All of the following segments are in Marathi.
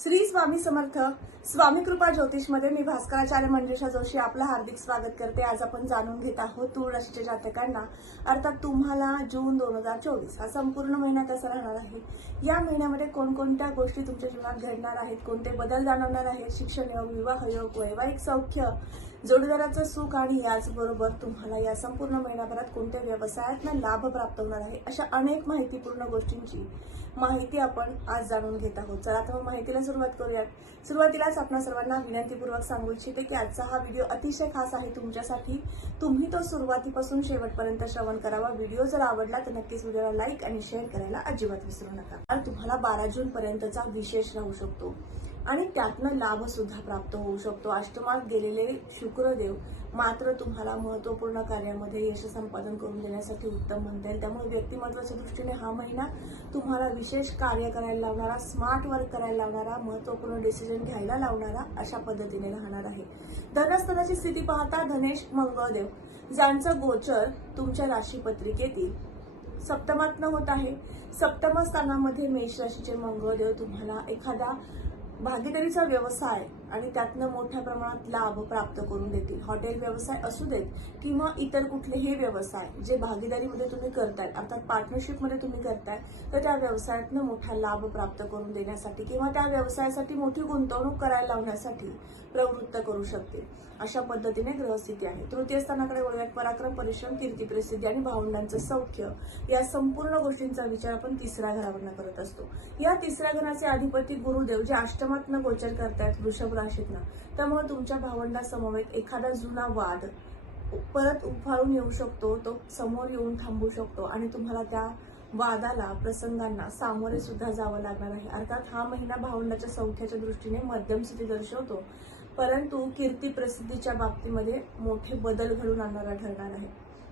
श्री स्वामी समर्थ स्वामी कृपा ज्योतिषमध्ये मी भास्कराचार्य मंजुषा जोशी आपलं हार्दिक स्वागत करते. आज आपण जाणून घेत आहोत तूळ राशीच्या जातकांना. अर्थात तुम्हाला जून दोन हजार चोवीस हा संपूर्ण महिना कसा राहणार आहे. या महिन्यामध्ये कोणकोणत्या गोष्टी तुमच्या जीवनात घडणार आहेत? कोणते बदल जाणवणार आहेत? शिक्षण योग विवाह योग वैवाहिक सौख्य जोडीदाराचं सुख आणि याचबरोबर तुम्हाला या संपूर्ण महिन्याभरात कोणत्या व्यवसायातनं लाभ प्राप्त होणार आहे? अशा अनेक माहितीपूर्ण गोष्टींची माहिती आपण आज जाणून घेत आहोत. चला तर मग माहितीला सुरुवात करूयात. सुरुवातीलाच आपण सर्वांना विनंतीपूर्वक सांगू इच्छिते की आजचा हा व्हिडिओ अतिशय खास आहे तुमच्यासाठी. तुम्ही तो सुरुवातीपासून शेवटपर्यंत श्रवण करावा. व्हिडिओ जर आवडला तर नक्कीच व्हिडिओला लाईक आणि शेअर करायला अजिबात विसरू नका. आणि तुम्हाला बारा जून पर्यंतचा विशेष राहू शकतो. आणि त्यातनं लाभ सुद्धा प्राप्त होऊ शकतो. अष्टमात गेलेले शुक्रदेव मात्र तुम्हाला महत्त्वपूर्ण कार्यामध्ये यश संपादन करून देण्यासाठी उत्तम म्हणता येईल. त्यामुळे व्यक्तिमत्वाच्या दृष्टीने हा महिना तुम्हाला विशेष कार्य करायला लावणारा स्मार्ट वर्क करायला लावणारा महत्त्वपूर्ण डिसिजन घ्यायला लावणारा अशा पद्धतीने राहणार आहे. धनस्थानाची स्थिती पाहता धनेश मंगळदेव. ज्यांचं गोचर तुमच्या राशीपत्रिकेतील सप्तमातनं होत आहे. सप्तम स्थानामध्ये मेष राशीचे मंगळदेव तुम्हाला एखादा भागीदारीचा व्यवसाय आणि त्यातनं मोठ्या प्रमाणात लाभ प्राप्त करून देतील. हॉटेल व्यवसाय असू देत किंवा इतर कुठलेही व्यवसाय जे भागीदारीमध्ये तुम्ही करताय अर्थात पार्टनरशिपमध्ये तुम्ही करताय तर त्या व्यवसायातनं मोठा लाभ प्राप्त करून देण्यासाठी किंवा त्या व्यवसायासाठी मोठी गुंतवणूक करायला लावण्यासाठी प्रवृत्त करू शकतील. अशा पद्धतीने ग्रहस्थिती आहे. तृतीय स्थानाकडे वळूयात. पराक्रम परिश्रम कीर्ती प्रसिद्धी आणि भावंडांचं सौख्य या संपूर्ण गोष्टींचा विचार आपण तिसऱ्या घरावरनं करत असतो. या तिसऱ्या घराचे अधिपती गुरुदेव जे अष्टमातनं गोचर करतायत वृषभ राशीतनं त्यामुळे तुमच्या भावंडासमवेत एखादा जुना वाद परत उफाळून येऊ शकतो तो समोर येऊन थांबू शकतो आणि तुम्हाला त्या वादाला प्रसंगांना सामोरे सुद्धा जावं लागणार आहे. अर्थात हा महिना भावंडाच्या सौख्याच्या दृष्टीने मध्यम स्थिती दर्शवतो. परंतु कीर्ती प्रसिद्धीच्या बाबतीमध्ये मोठे बदल घडून आणणारा ठरणार आहे.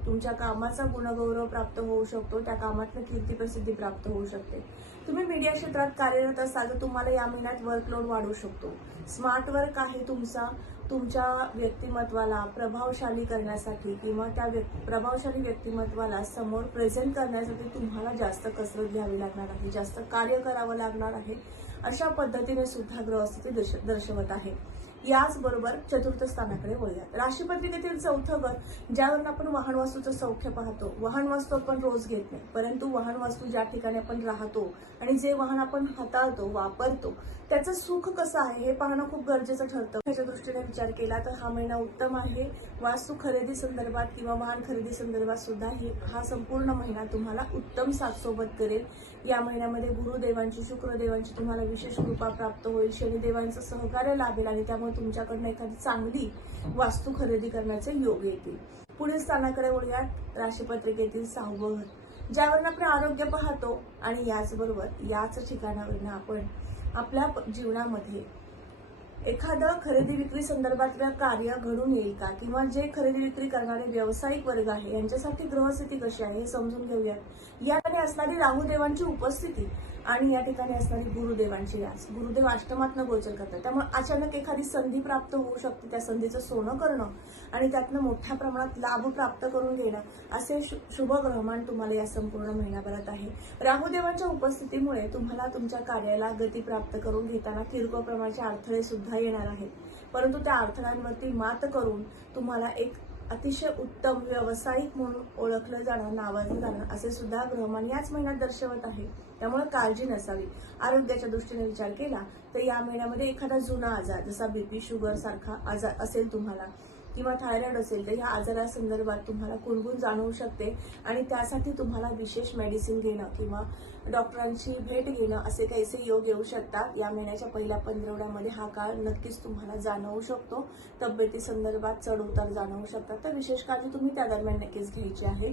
तुमच्या कामाचा गुणगौरव प्राप्त होऊ शकतो त्या कामातनं कीर्ती प्रसिद्धी प्राप्त होऊ शकते. तुम्ही मीडिया क्षेत्रात कार्यरत असाल तर तुम्हाला या महिन्यात वर्कलोड वाढू शकतो. स्मार्ट वर्क आहे तुमचा तुमच्या व्यक्तिमत्वाला प्रभावशाली करण्यासाठी किंवा त्या व्यक्- प्रभावशाली व्यक्तिमत्वाला समोर प्रेझेंट करण्यासाठी तुम्हाला जास्त कसरत घ्यावी लागणार आहे जास्त कार्य करावं लागणार आहे. अशा पद्धतीने सुद्धा ग्रहस्थिती दर्श- दर्शवत आहे. याचबरोबर चतुर्थ स्थानाकडे वळूयात. राशीपत्रिकेतील चौथं घर ज्यावरून आपण वाहन वास्तूचं सौख्य पाहतो. वाहन वास्तू आपण रोज घेत नाही परंतु वाहन वास्तू ज्या ठिकाणी आपण राहतो आणि जे वाहन आपण हाताळतो वापरतो त्याचं सुख कसं आहे हे पाहणं खूप गरजेचं ठरतं. त्याच्या दृष्टीने विचार केला तर हा महिना उत्तम आहे. वास्तू खरेदी संदर्भात किंवा वाहन खरेदी संदर्भात सुद्धा हे हा संपूर्ण महिना तुम्हाला उत्तम साथ सोबत करेल. या महिन्यामध्ये गुरुदेवांची शुक्रदेवांची तुम्हाला विशेष कृपा प्राप्त होईल. शनिदेवांचं सहकार्य लाभेल आणि त्यामुळे तुमच्याकडनं एखादी चांगली वास्तू खरेदी करण्याचे योग येतील. पुढील स्थानाकडे वळूयात. राशीपत्रिकेतील सहावं घर. ज्यावरून आपण आरोग्य पाहतो आणि याचबरोबर याच ठिकाणावरून आपण आपल्या जीवनामध्ये एखादं खरेदी विक्री संदर्भातलं कार्य घडून येईल का? किंवा जे खरेदी विक्री करणारे व्यावसायिक वर्ग आहे यांच्यासाठी ग्रहस्थिती कशी आहे हे समजून घेऊयात. या ठिकाणी असणारी राहुदेवांची उपस्थिती. आणि या ठिकाणी असणारी गुरुदेवांची यास. गुरुदेव अष्टमातनं गोचर करतात. त्यामुळे अचानक एखादी संधी प्राप्त होऊ शकते त्या संधीचं सोनं करणं आणि त्यातनं मोठ्या प्रमाणात लाभ प्राप्त करून घेणं असे शु- शुभ ग्रहमान तुम्हाला या संपूर्ण महिन्याभरात आहे. राहुदेवांच्या उपस्थितीमुळे तुम्हाला तुमच्या कार्याला गती प्राप्त करून घेताना किरकोळ प्रमाणाचे अडथळे सुद्धा येणार आहेत. परंतु त्या अडथळ्यांवरती मात करून तुम्हाला एक अतिशय उत्तम व्यावसायिक म्हणून ओळखलं जाणं नावाजलं जाणं असे सुद्धा ग्रहमान याच महिन्यात दर्शवत आहे. त्यामुळे काळजी नसावी. आरोग्याच्या दृष्टीने विचार केला तर या महिन्यामध्ये एखादा जुना आजार जसा बीपी शुगर सारखा आजार असेल तुम्हाला किंवा थायरॉइड असेल तर ह्या आजारासंदर्भात तुम्हाला कुणगुण जाणवू शकते. आणि त्यासाठी तुम्हाला विशेष मेडिसिन घेणं किंवा डॉक्टरांची भेट घेणं असे काहीसे योग येऊ शकतात? या महिन्याच्या पहिल्या पंधरवड्यामध्ये हा काळ नक्कीच तुम्हाला जाणवू शकतो. तब्येती संदर्भात चढ उतार जाणवू शकतात. तर विशेष काळजी तुम्ही त्या दरम्यान नक्कीच घ्यायची आहे.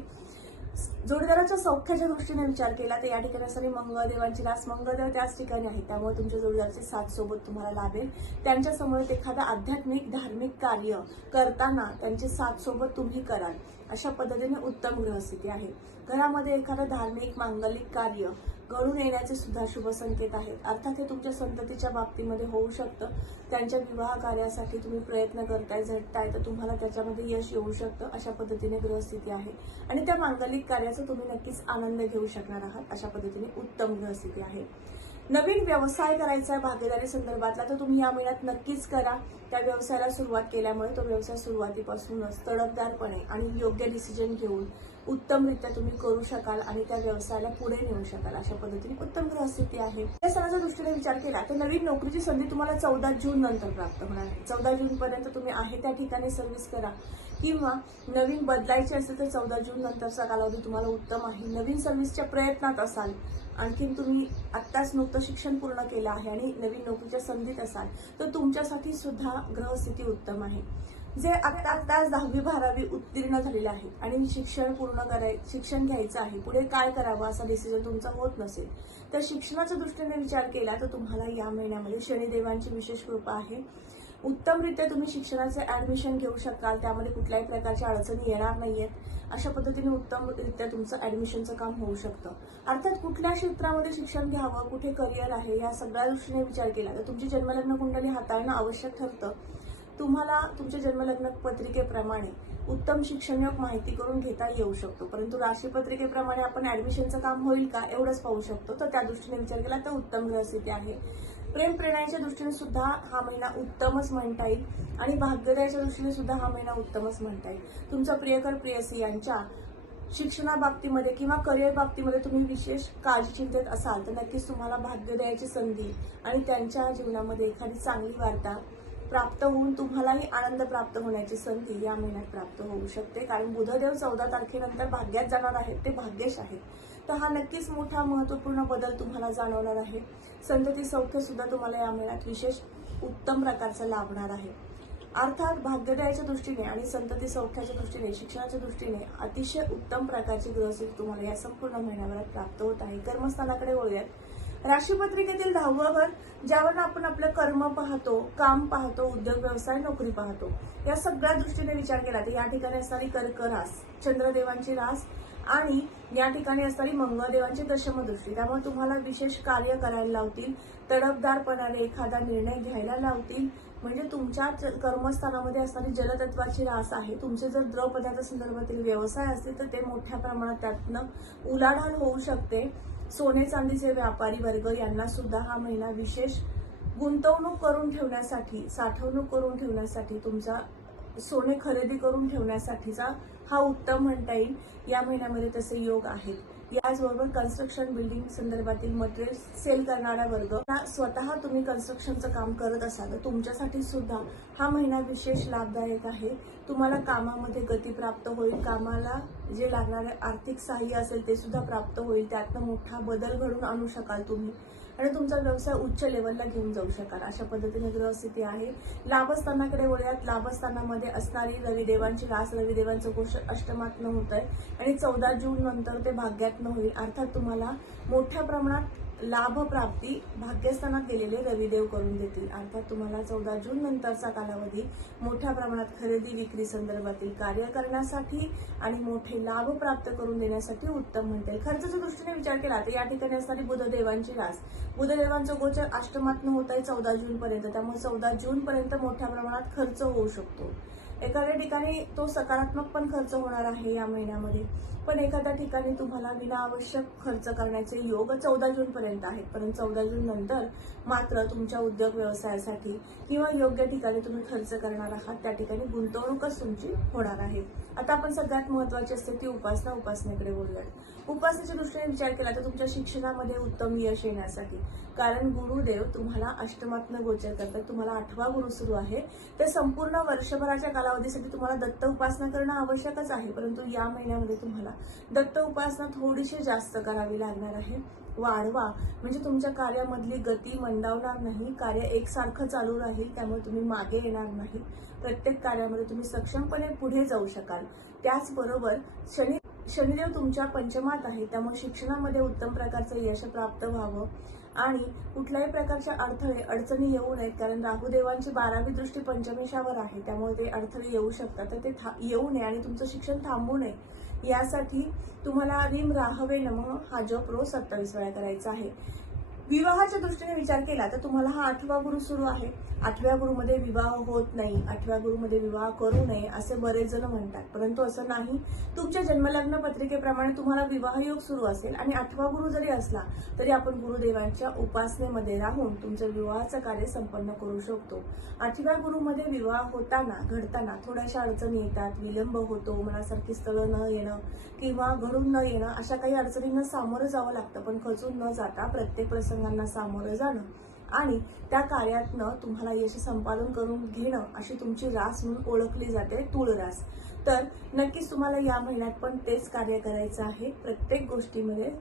जोडीदाराच्या सौख्याच्या दृष्टीने विचार केला तर या ठिकाणी असणारी मंगळदेवांची रास मंगळदेव त्याच ठिकाणी आहे त्यामुळे तुमच्या जोडीदाराची साथ सोबत तुम्हाला लाभेल. त्यांच्यासमोर एखादं आध्यात्मिक धार्मिक कार्य करताना त्यांची साथ सोबत तुम्ही कराल. अशा पद्धतीने उत्तम ग्रहस्थिती आहे. घरामध्ये एखादं धार्मिक मांगलिक कार्य घडून येण्याचे सुद्धा शुभ संकेत आहेत. अर्थात हे तुमच्या संततीच्या बाबतीमध्ये होऊ शकतं. त्यांच्या विवाह कार्यासाठी तुम्ही प्रयत्न करताय झटताय तर तुम्हाला त्याच्यामध्ये यश येऊ शकतं अशा पद्धतीने ग्रहस्थिती आहे. आणि त्या मांगलिक कार्याचा तुम्ही नक्कीच आनंद घेऊ शकणार आहात अशा पद्धतीने उत्तम ग्रहस्थिती आहे. नवीन व्यवसाय करायचा आहे भागीदारी संदर्भातला तर तुम्ही या महिन्यात नक्कीच करा. त्या व्यवसायाला सुरुवात केल्यामुळे तो व्यवसाय सुरुवातीपासूनच तडकदारपणे आणि योग्य डिसिजन घेऊन उत्तमरित्या तुम्ही करू शकाल आणि त्या व्यवसायाला पुढे नेऊ शकाल अशा पद्धतीने उत्तम ग्रहस्थिती आहे. या सणाच्या दृष्टीने विचार केला तर नवीन नोकरीची संधी तुम्हाला चौदा जून नंतर प्राप्त होणार आहे. चौदा जून पर्यंत तुम्ही आहे त्या ठिकाणी सर्व्हिस करा. किंवा नवीन बदलायचे असेल तर चौदा जून नंतरचा कालावधी तुम्हाला उत्तम आहे. नवीन सर्व्हिसच्या प्रयत्नात असाल. आणखीन तुम्ही आत्ताच नुकतं शिक्षण पूर्ण केलं आहे आणि नवीन नोकरीच्या संधीत असाल तर तुमच्यासाठी सुद्धा ग्रहस्थिती उत्तम आहे. जे आत्ता आत्ताच दहावी बारावी उत्तीर्ण झालेले आहेत आणि शिक्षण पूर्ण कराय शिक्षण घ्यायचं आहे पुढे काय करावं असा डिसिजन तुमचा होत नसेल तर शिक्षणाच्या दृष्टीने विचार केला तर तुम्हाला या महिन्यामध्ये शनिदेवांची विशेष कृपा आहे. उत्तमरित्या तुम्ही शिक्षणाचे ऍडमिशन घेऊ शकाल. त्यामध्ये कुठल्याही प्रकारच्या अडचणी येणार नाहीयेत. अशा पद्धतीने उत्तमरित्या तुमचं ऍडमिशनचं काम होऊ शकतं. अर्थात कुठल्या क्षेत्रामध्ये शिक्षण घ्यावं कुठे करिअर आहे या सगळ्या दृष्टीने विचार केला तर तुमची जन्मलग्न कुंडली हाताळणं आवश्यक ठरतं. तुम्हाला तुमच्या जन्मलग्न पत्रिकेप्रमाणे उत्तम शिक्षणयोग माहिती करून घेता येऊ शकतो. परंतु राशी पत्रिकेप्रमाणे आपण ऍडमिशनचं काम होईल का एवढंच पाहू शकतो. तर त्या दृष्टीने विचार केला तर उत्तम ग्रहस्थिती आहे. प्रेम प्रेरणाच्या दृष्टीने सुद्धा हा महिना उत्तमच म्हणता येईल आणि भाग्योदयाच्या दृष्टीने सुद्धा हा महिना उत्तमच म्हणता येईल. तुमचा प्रियकर प्रियसी यांच्या शिक्षणाबाबतीमध्ये किंवा करिअर बाबतीमध्ये तुम्ही विशेष काळजी चिंतेत असाल तर नक्कीच तुम्हाला भाग्यदयाची संधी आणि त्यांच्या जीवनामध्ये एखादी चांगली वार्ता प्राप्त होऊन तुम्हालाही आनंद प्राप्त होण्याची संधी या महिन्यात प्राप्त होऊ शकते. कारण बुधदेव चौदा तारखेनंतर भाग्यात जाणार आहेत ते भाग्यश आहेत. तर हा नक्कीच मोठा महत्त्वपूर्ण बदल तुम्हाला जाणवणार आहे. संतती सौख्यसुद्धा तुम्हाला या महिन्यात विशेष उत्तम प्रकारचं लाभणार आहे. अर्थात भाग्यदायाच्या दृष्टीने आणि संतती सौख्याच्या दृष्टीने शिक्षणाच्या दृष्टीने अतिशय उत्तम प्रकारची ग्रहस्थिती तुम्हाला या संपूर्ण महिन्याभरात प्राप्त होत आहे. कर्मस्थानाकडे वळूयात. राशीपत्रिकेतील दहावं घर ज्यावर आपण आपलं कर्म पाहतो काम पाहतो उद्योग व्यवसाय नोकरी पाहतो या सगळ्या दृष्टीने विचार केला तर या ठिकाणी असणारी कर्क रास चंद्रदेवांची रास आणि या ठिकाणी असणारी मंगळदेवांची दशमदृष्टी. त्यामुळे तुम्हाला विशेष कार्य करायला लावतील तडफदारपणाने एखादा निर्णय घ्यायला लावतील. म्हणजे तुमच्या कर्मस्थानामध्ये असणारी जलतत्वाची रास आहे. तुमचे जर द्रवपदार्थ संदर्भातील व्यवसाय असतील तर ते मोठ्या प्रमाणात त्यातनं उलाढाल होऊ शकते. सोने चांदीचे व्यापारी वर्ग यांना सुद्धा हा महिना विशेष गुंतवणूक करून ठेवण्यासाठी साठवणूक करून ठेवण्यासाठी तुमचा सोने खरेदी करून ठेवण्यासाठीचा हा उत्तम म्हणता येईल. या महिन्यामध्ये तसे योग आहेत. याचबरोबर कन्स्ट्रक्शन बिल्डिंग संदर्भातील मटेरियल सेल करणारा वर्ग हा स्वतः तुम्ही कन्स्ट्रक्शनचं काम करत असाल तर तुमच्यासाठी सुद्धा हा महिना विशेष लाभदायक आहे. तुम्हाला कामामध्ये गती प्राप्त होईल कामाला जे लागणारे आर्थिक सहाय्य असेल ते सुद्धा प्राप्त होईल त्यातनं मोठा बदल घडून आणू शकाल तुम्ही. आणि तुमचा व्यवसाय उच्च लेवलला घेऊन जाऊ शकाल. अशा पद्धतीने ग्रहस्थिती आहे. लाभस्थानाकडे वळूयात. लाभस्थानामध्ये असणारी रविदेवांची रास रविदेवांचं गोष्ट अष्टमातनं होत आहे आणि चौदा जून नंतर ते भाग्यातनं होईल. अर्थात तुम्हाला मोठ्या प्रमाणात लाभप्राप्ती भाग्यस्थानात गेलेले रविदेव करून देतील. अर्थात तुम्हाला चौदा जून नंतरचा कालावधी मोठ्या प्रमाणात खरेदी विक्री संदर्भातील कार्य करण्यासाठी आणि मोठे लाभ प्राप्त करून देण्यासाठी उत्तम म्हणते खर्चाच्या दृष्टीने विचार केला तर या ठिकाणी असणारी बुधदेवांची रास. बुधदेवांचं गोचर अष्टमातनं होत आहे चौदा जून पर्यंत त्यामुळे चौदा जून पर्यंत मोठ्या प्रमाणात खर्च होऊ शकतो. एखाद्या ठिकाणी तो सकारात्मक पण खर्च होणार आहे या महिन्यामध्ये. पण एखाद्या ठिकाणी तुम्हाला विनाआवश्यक खर्च करण्याचे योग चौदा जून पर्यंत आहेत. परंतु चौदा जून नंतर मात्र तुमच्या उद्योग व्यवसायासाठी किंवा योग्य ठिकाणी तुम्ही खर्च करणार आहात त्या ठिकाणी गुंतवणूकच तुमची होणार आहे. आता आपण सगळ्यात महत्वाची असते ती उपासना उपासनेकडे बोलूयात. उपासनेच्या दृष्टीने विचार केला तर तुमच्या शिक्षणामध्ये उत्तम यश येण्यासाठी. कारण गुरुदेव तुम्हाला अष्टमात्न गोचर करतात. तुम्हाला आठवा गुरु सुरू आहे. तर संपूर्ण वर्षभराच्या कालावधीसाठी तुम्हाला दत्त उपासना करणं आवश्यकच आहे. परंतु या महिन्यामध्ये तुम्हाला दत्त उपासना थोडीशी जास्त करावी लागणार आहे. वाढवा. म्हणजे तुमच्या कार्यामधली गती मंदावणार नाही. कार्य एकसारखं चालू राहील त्यामुळे तुम्ही मागे येणार नाही. प्रत्येक कार्यामध्ये तुम्ही सक्षमपणे पुढे जाऊ शकाल. त्याचबरोबर शनी शनिदेव तुमच्या पंचमात आहे त्यामुळे शिक्षणामध्ये उत्तम प्रकारचं यश प्राप्त व्हावं. आणि कुठल्याही प्रकारच्या अडथळे अडचणी येऊ नयेत कारण राहुदेवांची बारावी दृष्टी पंचमेशावर आहे त्यामुळे ते अडथळे येऊ शकतात. तर ते था- येऊ नये आणि तुमचं शिक्षण थांबू नये. यासाठी तुम्हाला रिम राहवे नम हा जप रोज सत्तावीस वेळा करायचा आहे. विवाहाच्या दृष्टीने विचार केला तर तुम्हाला हा आठवा गुरु सुरू आहे. आठव्या गुरुमध्ये विवाह होत नाही आठव्या गुरुमध्ये विवाह करू नये असे बरेच जण म्हणतात. परंतु असं नाही. तुमच्या जन्मलग्न पत्रिकेप्रमाणे तुम्हाला विवाहयोग सुरू असेल आणि आठवा गुरु जरी असला तरी आपण गुरुदेवांच्या उपासनेमध्ये राहून तुमचं विवाहाचं कार्य संपन्न करू शकतो. आठव्या गुरुमध्ये विवाह होताना घडताना थोड्याशा अडचणी येतात. विलंब होतो मनासारखी स्थळं न येणं किंवा घडून न येणं अशा काही अडचणींना सामोरं जावं लागतं. पण खचून न जाता प्रत्येक प्रसंग प्रसंगांना सामोरं जाणं आणि त्या कार्यातनं तुम्हाला यश संपादन करून घेणं अशी तुमची रास म्हणून ओळखली जाते तूळ रास तर नक्कीच तुम्हाला या महिन्यात पण तेच कार्य करायचं आहे. प्रत्येक गोष्टीमध्ये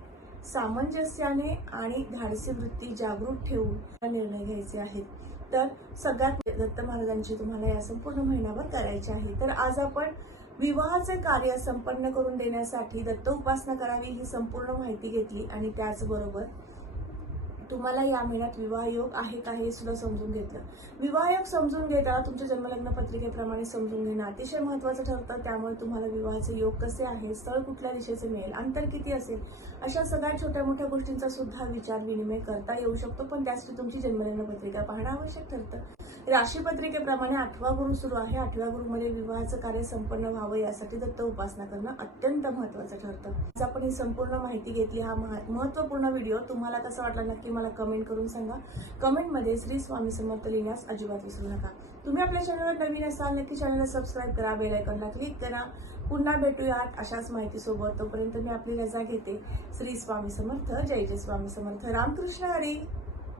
सामंजस्याने आणि धाडसी वृत्ती जागृत ठेवून निर्णय घ्यायचे आहेत. तर सगळ्यात दत्त महाराजांची तुम्हाला या संपूर्ण महिन्यावर करायची आहे. तर आज आपण विवाहाचे कार्य संपन्न करून देण्यासाठी दत्त उपासना करावी ही संपूर्ण माहिती घेतली आणि त्याचबरोबर तुम्हाला या महिन्यात विवाह योग आहे का हे सुद्धा समजून घेतलं. विवाह योग समजून घेताना तुमच्या जन्मलग्न पत्रिकेप्रमाणे समजून घेणं अतिशय महत्वाचं ठरतं. त्यामुळे तुम्हाला विवाहाचे योग कसे आहे स्थळ कुठल्या दिशेचे मिळेल अंतर किती असेल अशा सगळ्या छोट्या मोठ्या गोष्टींचा सुद्धा विचार विनिमय करता येऊ शकतो. पण त्यासाठी तुमची जन्मलग्न पत्रिका पाहणं आवश्यक ठरतं. राशी पत्रिकेप्रमाणे आठवा गुरु सुरू आहे. आठव्या गुरुमध्ये विवाहाचं कार्य संपन्न व्हावं यासाठी दत्त उपासना करणं अत्यंत महत्वाचं ठरतं. आज आपण ही संपूर्ण माहिती घेतली. हा महा- महत्त्वपूर्ण व्हिडिओ तुम्हाला कसा वाटला नक्की मला कमेंट करून सांगा. कमेंटमध्ये श्री स्वामी समर्थ लिहिण्यास अजिबात विसरू नका. तुम्ही आपल्या चॅनलवर नवीन असाल नक्की चॅनलला सबस्क्राईब करा बेलायकॉनला क्लिक करा. पुन्हा भेटूयात अशाच माहितीसोबत. तोपर्यंत मी आपली रजा घेते. श्री स्वामी समर्थ. जय जय स्वामी समर्थ. रामकृष्ण हरी.